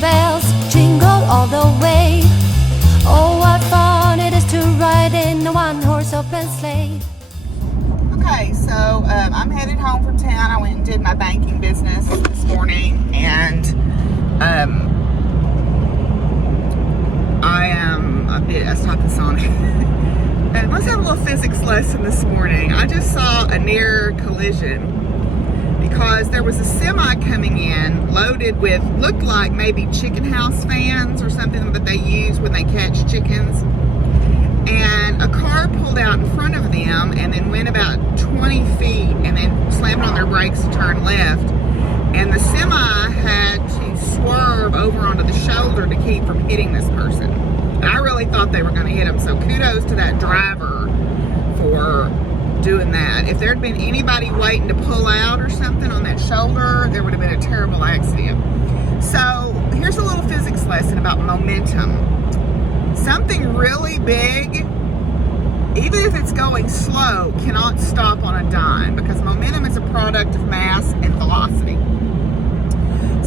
bells jingle all the way. Oh, what fun it is to ride in a one-horse open sleigh. Okay, so I'm headed home from town. I went and did my banking business this morning, and I stopped the song. And let's have a little physics lesson this morning. I just saw a near collision because there was a semi coming in loaded with, looked like maybe chicken house fans or something that they use when they catch chickens. And a car pulled out in front of them and then went about 20 feet and then slammed on their brakes to turn left. And the semi had to swerve over onto the shoulder to keep from hitting this person. And I really thought they were going to hit him. So kudos to that driver for doing that. If there had been anybody waiting to pull out or something on that shoulder, there would have been a terrible accident. So here's a little physics lesson about momentum. Something really big, even if it's going slow, cannot stop on a dime because momentum is a product of mass and velocity.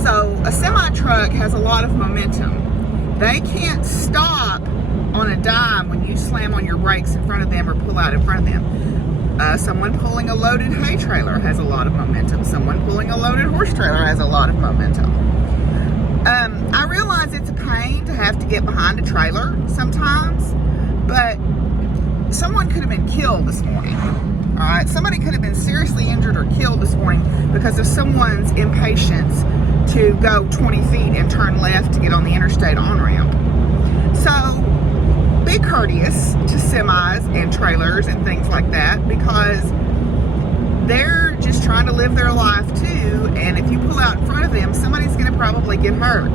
So a semi-truck has a lot of momentum. They can't stop on a dime when you slam on your brakes in front of them or pull out in front of them. Someone pulling a loaded hay trailer has a lot of momentum. Someone pulling a loaded horse trailer has a lot of momentum. I realize it's a pain to have to get behind a trailer sometimes, but someone could have been killed this morning. All right, somebody could have been seriously injured or killed this morning because of someone's impatience to go 20 feet and turn left to get on the interstate on-ramp. So be courteous to semis and trailers and things like that because they're just trying to live their life too, and if you pull out in front of them, somebody's going to probably get hurt.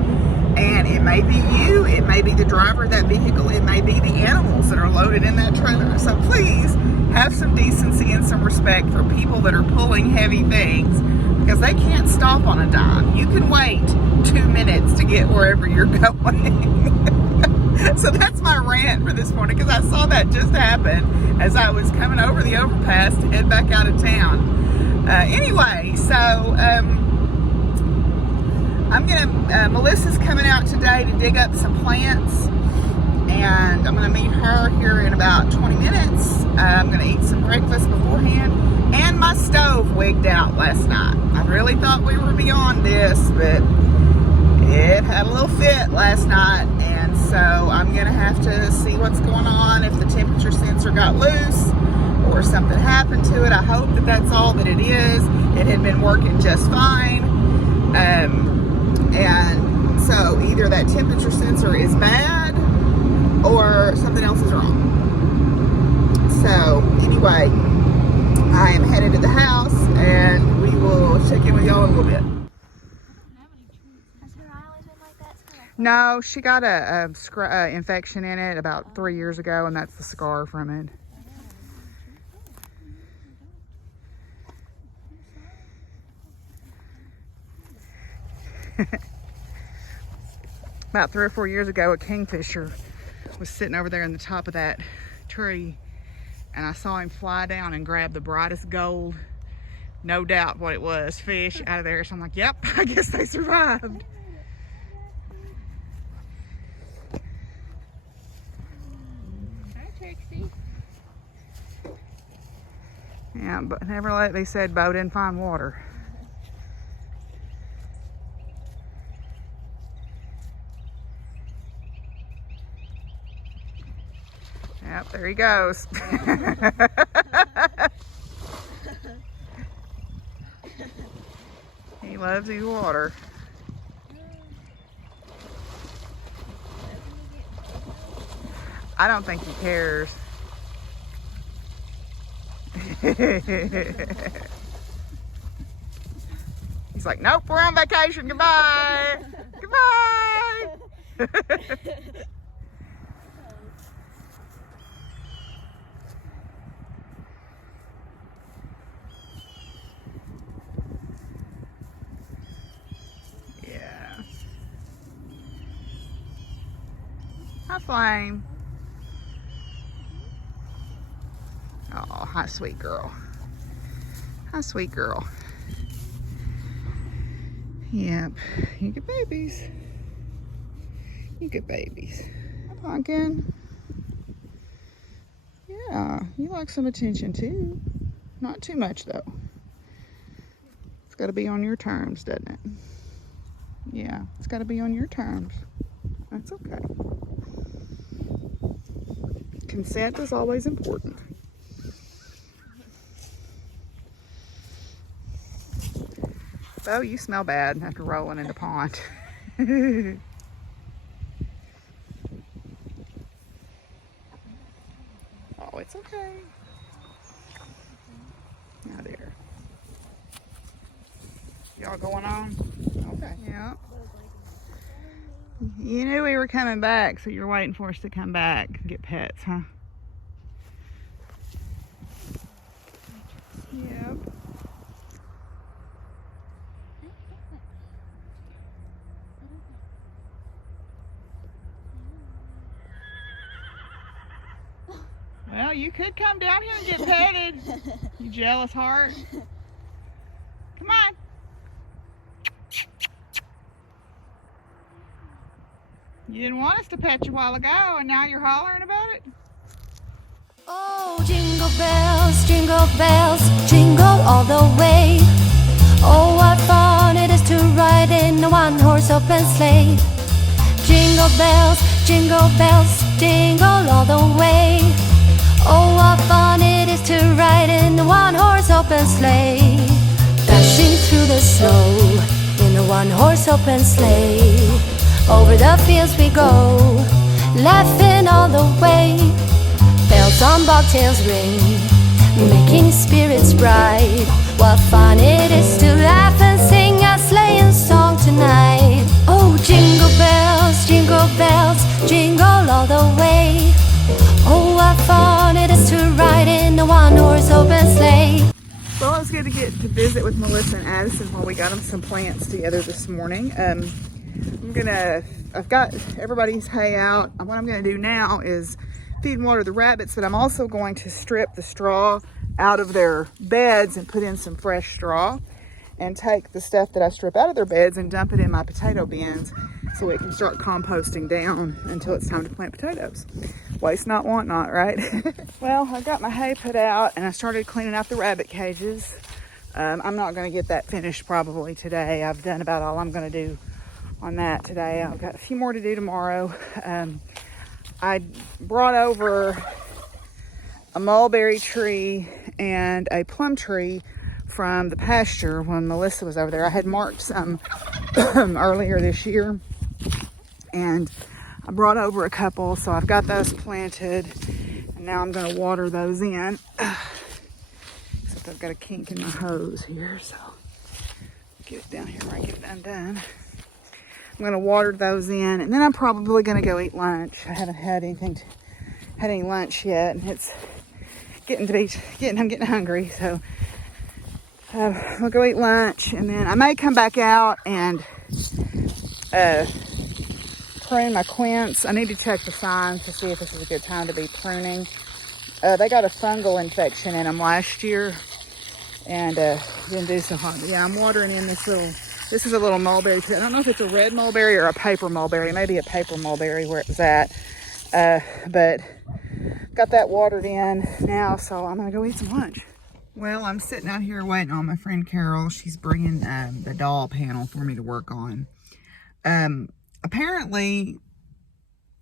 And it may be you, it may be the driver of that vehicle, it may be the animals that are loaded in that trailer. So please have some decency and some respect for people that are pulling heavy things because they can't stop on a dime. You can wait 2 minutes to get wherever you're going. So that's my rant for this morning because I saw that just happen as I was coming over the overpass to head back out of town. Anyway, so Melissa's coming out today to dig up some plants, and I'm gonna meet her here in about 20 minutes. I'm gonna eat some breakfast beforehand, and my stove wigged out last night. I really thought we were beyond this, but it had a little fit last night, and so I'm gonna have to see what's going on, if the temperature sensor got loose or something happened to it. I hope that that's all that it is. It had been working just fine. And so either that temperature sensor is bad or something else is wrong. So anyway, I am headed to the house and we will check in with y'all in a little bit. No, she got a infection in it about 3 years ago, and that's the scar from it. About 3 or 4 years ago, a kingfisher was sitting over there in the top of that tree, and I saw him fly down and grab the brightest gold, no doubt what it was, fish out of there. So I'm like, yep, I guess they survived. Hi, Trixie. Yeah, but never let, they said, Bo didn't find water. Yep, there he goes. He loves his water. I don't think he cares. He's like, nope, we're on vacation. Goodbye. Goodbye. Yeah. Hi, Flame. Oh, hi, sweet girl. Hi, sweet girl. Yep, you get babies. You good babies. Pumpkin. Yeah, you like some attention too. Not too much though. It's got to be on your terms, doesn't it? Yeah, it's got to be on your terms. That's okay. Consent is always important. Oh, you smell bad after rolling in the pond. Oh, it's okay. Now there. Y'all going on? Okay. Yeah. You knew we were coming back, so you're waiting for us to come back and get pets, huh? Yep. Well, you could come down here and get petted. You jealous heart. Come on. You didn't want us to pet you a while ago, and now you're hollering about it? Oh, jingle bells, jingle all the way. Oh, what fun it is to ride in a one-horse open sleigh. Jingle bells, jingle all the way. Oh, what fun it is to ride in a one-horse open sleigh. Dashing through the snow in a one-horse open sleigh. Over the fields we go, laughing all the way. Bells on bobtails ring, making spirits bright. What fun it is to laugh and sing a sleighing song tonight. Oh, jingle bells, jingle all the way. Oh, what fun it is to ride in a one-horse open sleigh. Well, it was good to get to visit with Melissa and Addison while we got them some plants together this morning. I've got everybody's hay out. What I'm gonna do now is feed and water the rabbits, but I'm also going to strip the straw out of their beds and put in some fresh straw, and take the stuff that I strip out of their beds and dump it in my potato bins so it can start composting down until it's time to plant potatoes. Waste not, want not, right? Well, I got my hay put out and I started cleaning out the rabbit cages. I'm not going to get that finished probably today. I've done about all I'm going to do on that today. I've got a few more to do tomorrow. I brought over a mulberry tree and a plum tree from the pasture when Melissa was over there. I had marked some earlier this year, and I brought over a couple, so I've got those planted, and now I'm going to water those in. Except I've got a kink in my hose here, so get it down here where I get it undone. I'm going to water those in, and then I'm probably going to go eat lunch. I haven't had any lunch yet, and it's I'm getting hungry, so we'll go eat lunch, and then I may come back out and prune my quince. I need to check the signs to see if this is a good time to be pruning. They got a fungal infection in them last year, and didn't do so hot. But yeah, I'm watering in this is a little mulberry tree. I don't know if it's a red mulberry or a paper mulberry. Maybe a paper mulberry where it was at. But got that watered in now, so I'm gonna go eat some lunch. Well, I'm sitting out here waiting on my friend Carol. She's bringing the doll panel for me to work on. Apparently,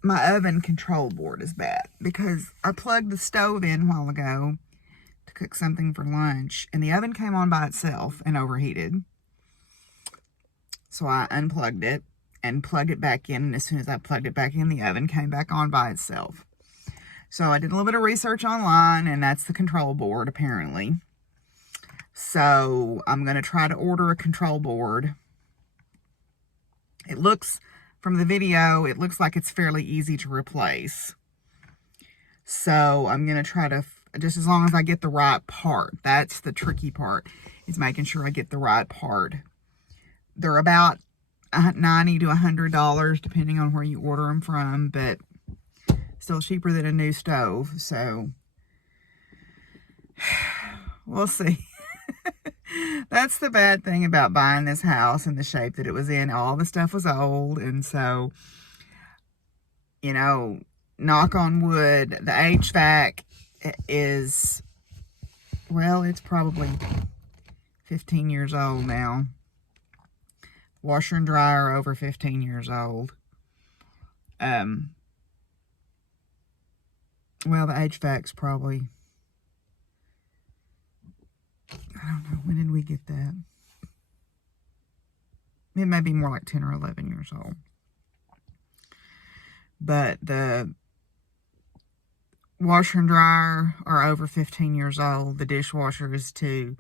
my oven control board is bad because I plugged the stove in a while ago to cook something for lunch, and the oven came on by itself and overheated. So I unplugged it and plugged it back in, and as soon as I plugged it back in, the oven came back on by itself. So I did a little bit of research online, and that's the control board, apparently. So I'm going to try to order a control board. It looks, from the video, it looks like it's fairly easy to replace. So I'm going to try to, just as long as I get the right part. That's the tricky part, is making sure I get the right part. They're about $90 to $100, depending on where you order them from, but still cheaper than a new stove, so we'll see. That's the bad thing about buying this house in the shape that it was in. All the stuff was old, and so you know, knock on wood, the HVAC is, well, it's probably 15 years old now. Washer and dryer are over 15 years old. Well, the HVAC's probably, I don't know, when did we get that? It may be more like 10 or 11 years old. But the washer and dryer are over 15 years old. The dishwasher is too.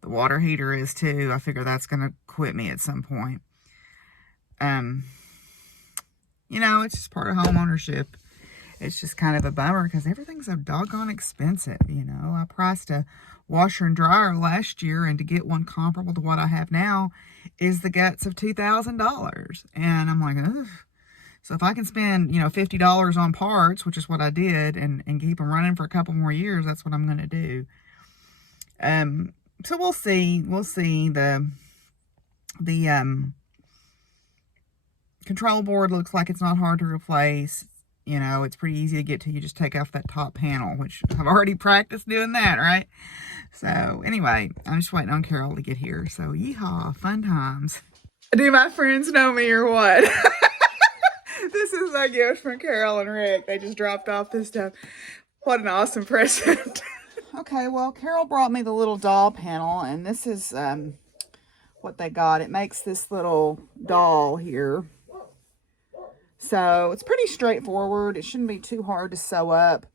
The water heater is too. I figure that's going to quit me at some point. You know, it's just part of home ownership. It's just kind of a bummer because everything's so doggone expensive, you know. I priced a washer and dryer last year, and to get one comparable to what I have now is the guts of $2,000. And I'm like, ugh. So if I can spend, you know, $50 on parts, which is what I did, and keep them running for a couple more years, that's what I'm going to do. So we'll see. We'll see. The control board looks like it's not hard to replace. You know, it's pretty easy to get to. You just take off that top panel, which I've already practiced doing that, right? So anyway, I'm just waiting on Carol to get here. So yeehaw, fun times. Do my friends know me or what? This is my gift from Carol and Rick. They just dropped off this stuff. What an awesome present. Okay, well, Carol brought me the little doll panel, and this is what they got. It makes this little doll here. So it's pretty straightforward. It shouldn't be too hard to sew up.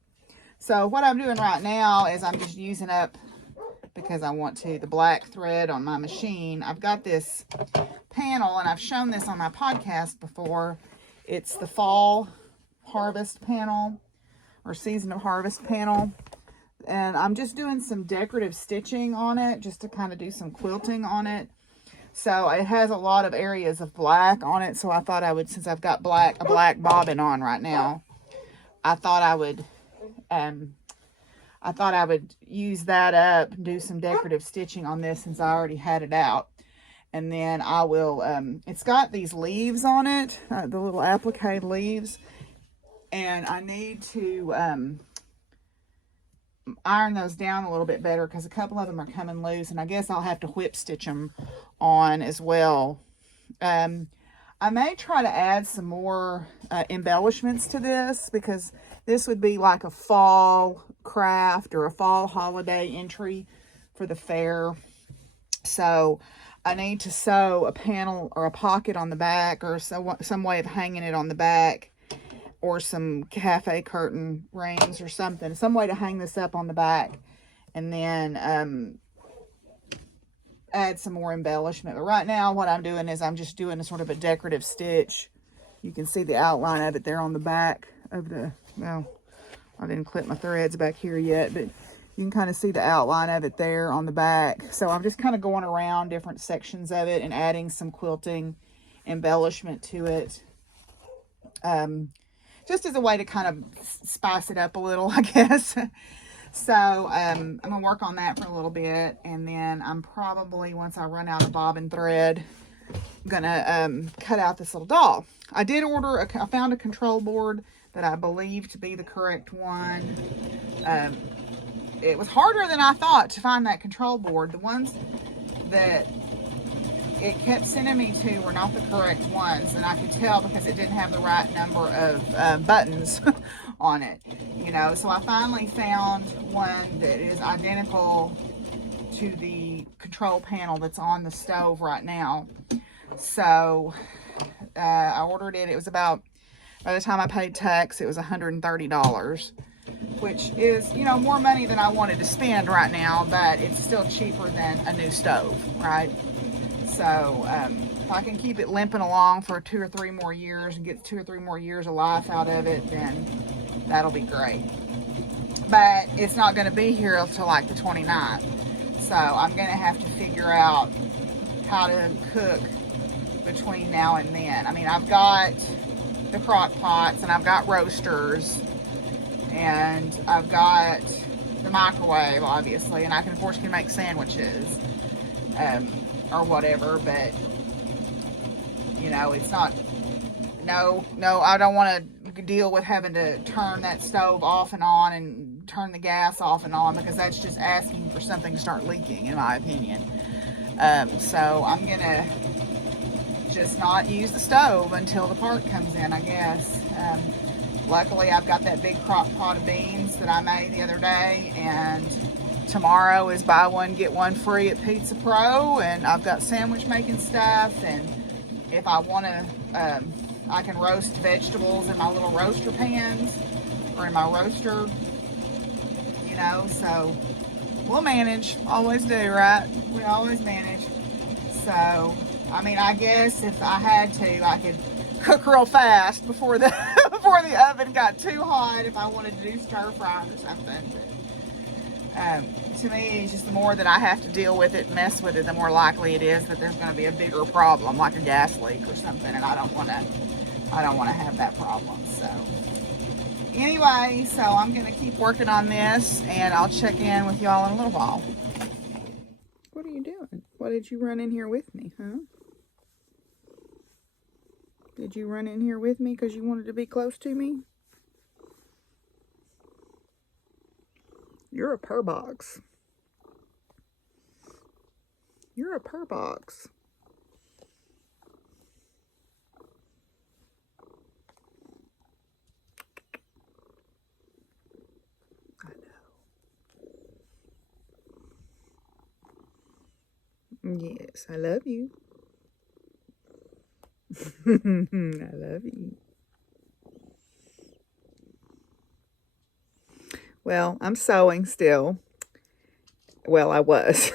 So what I'm doing right now is I'm just using up, because I want to, the black thread on my machine. I've got this panel, and I've shown this on my podcast before. It's the fall harvest panel, or season of harvest panel. And I'm just doing some decorative stitching on it, just to kind of do some quilting on it. So it has a lot of areas of black on it. So I thought I would, since I've got a black bobbin on right now, I thought I would use that up and do some decorative stitching on this, since I already had it out. And then I will, it's got these leaves on it, the little applique leaves. And I need to iron those down a little bit better, because a couple of them are coming loose, and I guess I'll have to whip stitch them on as well. I may try to add some more embellishments to this, because this would be like a fall craft or a fall holiday entry for the fair. So I need to sew a panel or a pocket on the back, or some way of hanging it on the back, or some cafe curtain rings or something, some way to hang this up on the back, and then add some more embellishment. But right now what I'm doing is I'm just doing a sort of a decorative stitch. You can see the outline of it there on the back of the, well, I didn't clip my threads back here yet, but you can kind of see the outline of it there on the back. So I'm just kind of going around different sections of it and adding some quilting embellishment to it. Just as a way to kind of spice it up a little, I guess. So I'm going to work on that for a little bit. And then I'm probably, once I run out of bobbin thread, going to cut out this little doll. I did order, I found a control board that I believe to be the correct one. It was harder than I thought to find that control board. The ones that it kept sending me to were not the correct ones, and I could tell because it didn't have the right number of buttons on it, you know. So I finally found one that is identical to the control panel that's on the stove right now. So I ordered it. It was about, by the time I paid tax, it was $130, which is, you know, more money than I wanted to spend right now, but it's still cheaper than a new stove, right? So if I can keep it limping along for 2 or 3 more years and get 2 or 3 more years of life out of it, then that'll be great. But it's not going to be here until like the 29th. So I'm going to have to figure out how to cook between now and then. I mean, I've got the crock pots, and I've got roasters, and I've got the microwave, obviously, and I can, of course, make sandwiches. Or whatever, but you know, it's not, no, I don't want to deal with having to turn that stove off and on and turn the gas off and on, because that's just asking for something to start leaking, in my opinion. So I'm gonna just not use the stove until the part comes in, I guess. Luckily, I've got that big crock pot of beans that I made the other day, and tomorrow is buy one, get one free at Pizza Pro, and I've got sandwich making stuff, and if I want to, I can roast vegetables in my little roaster pans, or in my roaster, you know, so we'll manage, always do, right? We always manage. So, I mean, I guess if I had to, I could cook real fast before the before the oven got too hot if I wanted to do stir fries or something. But, to me, it's just the more that I have to deal with it and mess with it, the more likely it is that there's going to be a bigger problem, like a gas leak or something, and I don't want to have that problem. So anyway, so I'm going to keep working on this, and I'll check in with y'all in a little while. What are you doing? Why did you run in here with me, huh? Did you run in here with me because you wanted to be close to me? You're a purr box. You're a purr box. I know. Yes, I love you. I love you. Well, I'm sewing still. Well, I was.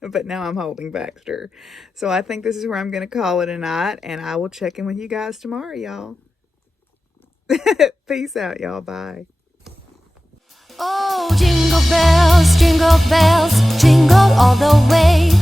But now I'm holding Baxter. So I think this is where I'm going to call it a night. And I will check in with you guys tomorrow, y'all. Peace out, y'all. Bye. Oh, jingle bells, jingle all the way.